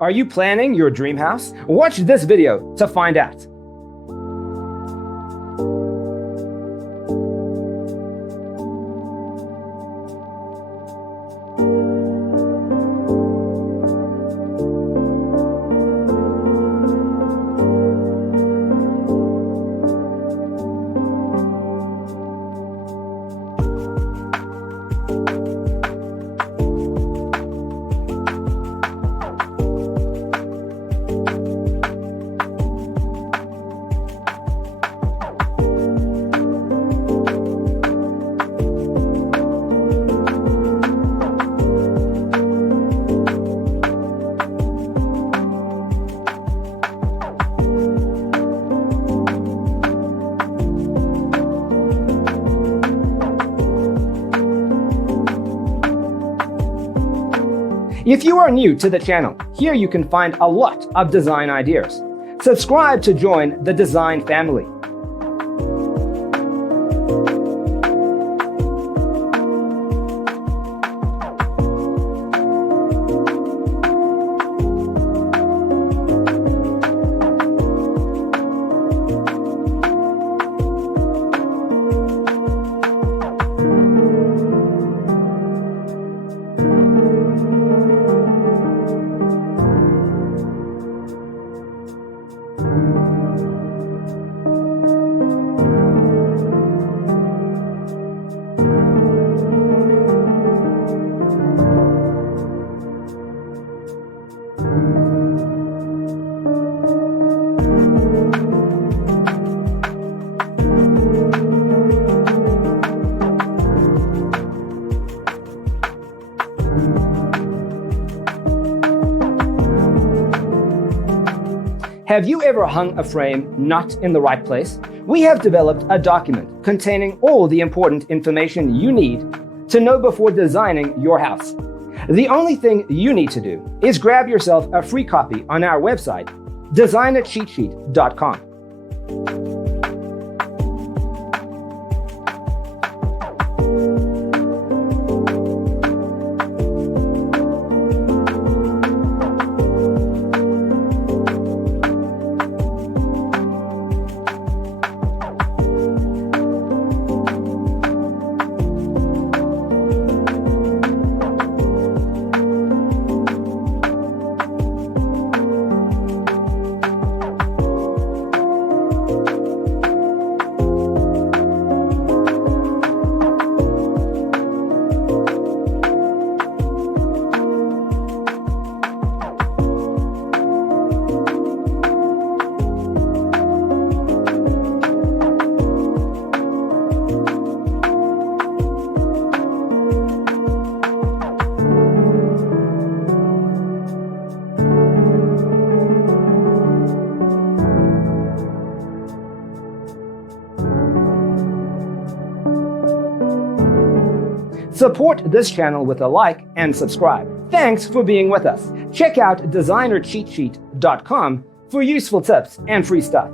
Are you planning your dream house? Watch this video to find out. If you are new to the channel, here you can find a lot of design ideas. Subscribe to join the design family. Have you ever hung a frame not in the right place? We have developed a document containing all the important information you need to know before designing your house. The only thing you need to do is grab yourself a free copy on our website, designercheatsheet.com. Support this channel with a like and subscribe. Thanks for being with us. Check out designercheatsheet.com for useful tips and free stuff.